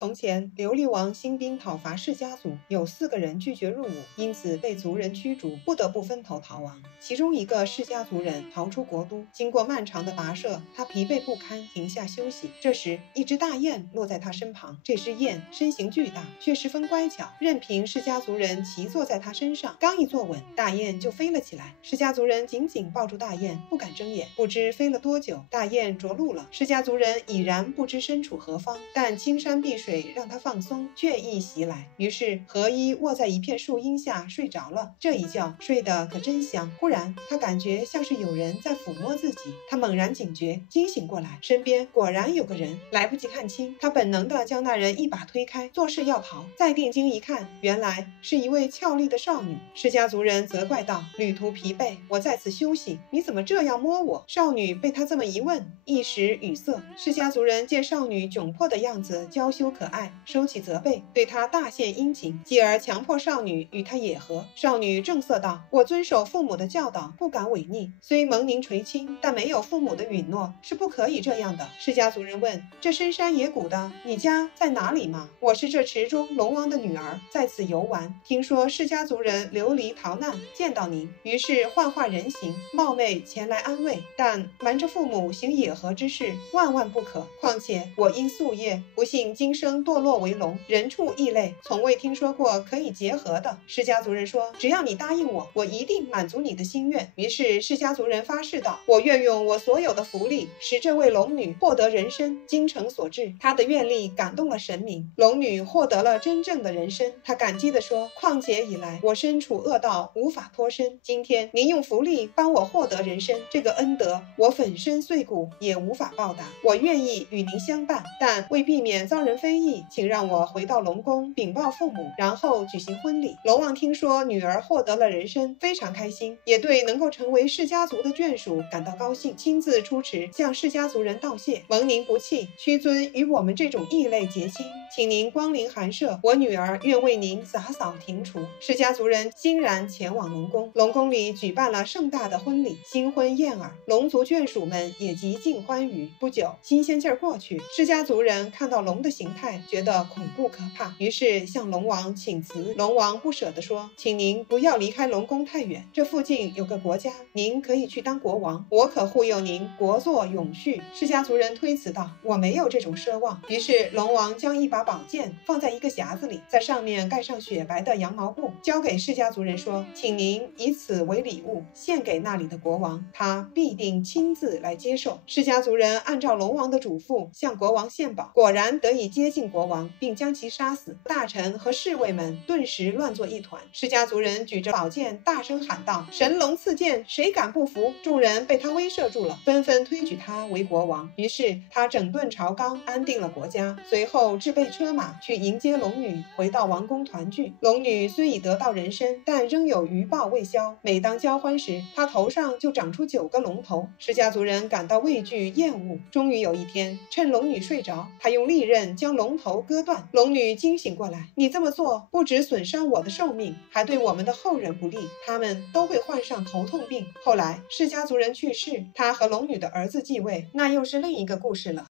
从前，琉璃王兴兵讨伐释家族，有4个人拒绝入伍，因此被族人驱逐，不得不分头逃亡。其中一个释家族人逃出国都，经过漫长的跋涉，他疲惫不堪，停下休息。这时，一只大雁落在他身旁。这只雁身形巨大，却十分乖巧，任凭释家族人骑坐在它身上，刚一坐稳，大雁就飞了起来。释家族人紧紧抱住大雁，不敢睁眼。不知飞了多久，大雁着陆了。释家族人已然不知身处何方，但青山碧水让他放松，倦意袭来，于是合衣卧在一片树荫下睡着了。这一觉睡得可真香。忽然他感觉像是有人在抚摸自己，他猛然警觉，惊醒过来，身边果然有个人。来不及看清，他本能地将那人一把推开，作势要逃。再定睛一看，原来是一位俏丽的少女。释家族人责怪道：“旅途疲惫，我在此休息，你怎么这样摸我？”少女被他这么一问，一时语塞。释家族人见少女窘迫的样子娇羞可爱，收起责备，对她大献殷勤，继而强迫少女与他野合。少女正色道：“我遵守父母的教导，不敢违逆，虽蒙您垂青，但没有父母的允诺，是不可以这样的。”释家族人问：“这深山野谷的，你家在哪里吗？”“我是这池中龙王的女儿，在此游玩，听说释家族人流离逃难，见到您，于是幻化人形，冒昧前来安慰。但瞒着父母行野合之事，万万不可。况且我因夙业，不幸今生堕落为龙，人畜异类，从未听说过可以结合的。”释家族人说：“只要你答应我，我一定满足你的心愿。”于是释家族人发誓道：“我愿用我所有的福利，使这位龙女获得人身。”精诚所至，他的愿力感动了神明，龙女获得了真正的人身。他感激地说：“况且以来，我身处恶道，无法脱身。今天您用福利帮我获得人身，这个恩德我粉身碎骨也无法报答。我愿意与您相伴，但为避免遭人非议，请让我回到龙宫禀报父母，然后举行婚礼。”龙王听说女儿获得了人身，非常开心，也对能够成为释家族的眷属感到高兴，亲自出池向释家族人道谢：“蒙您不弃，屈尊与我们这种异类结亲，请您光临寒舍，我女儿愿为您洒扫庭除。”释家族人欣然前往龙宫，龙宫里举办了盛大的婚礼，新婚燕尔，龙族眷属们也极尽欢愉。不久，新鲜劲儿过去，释家族人看到龙的形态，觉得恐怖可怕，于是向龙王请辞。龙王不舍地说：“请您不要离开龙宫太远，这附近有个国家，您可以去当国王，我可护佑您国祚永续。”释家族人推辞道：“我没有这种奢望。”于是龙王将一把宝剑放在一个匣子里，在上面盖上雪白的羊毛布，交给释家族人说：“请您以此为礼物，献给那里的国王，他必定亲自来接受。”释家族人按照龙王的嘱咐向国王献宝，果然得以接近国王，并将其杀死。大臣和侍卫们顿时乱作一团。释家族人举着宝剑大声喊道：“神龙赐剑，谁敢不服？”众人被他威慑住了，纷纷推举他为国王。于是他整顿朝纲，安定了国家，随后制备车马去迎接龙女回到王宫团聚。龙女虽已得到人身，但仍有余报未消。每当交欢时，她头上就长出9个龙头。释家族人感到畏惧厌恶。终于有一天，趁龙女睡着，他用利刃将龙头割断。龙女惊醒过来：“你这么做不只损伤我的寿命，还对我们的后人不利，他们都会患上头痛病。”后来释家族人去世，他和龙女的儿子继位，那又是另一个故事了。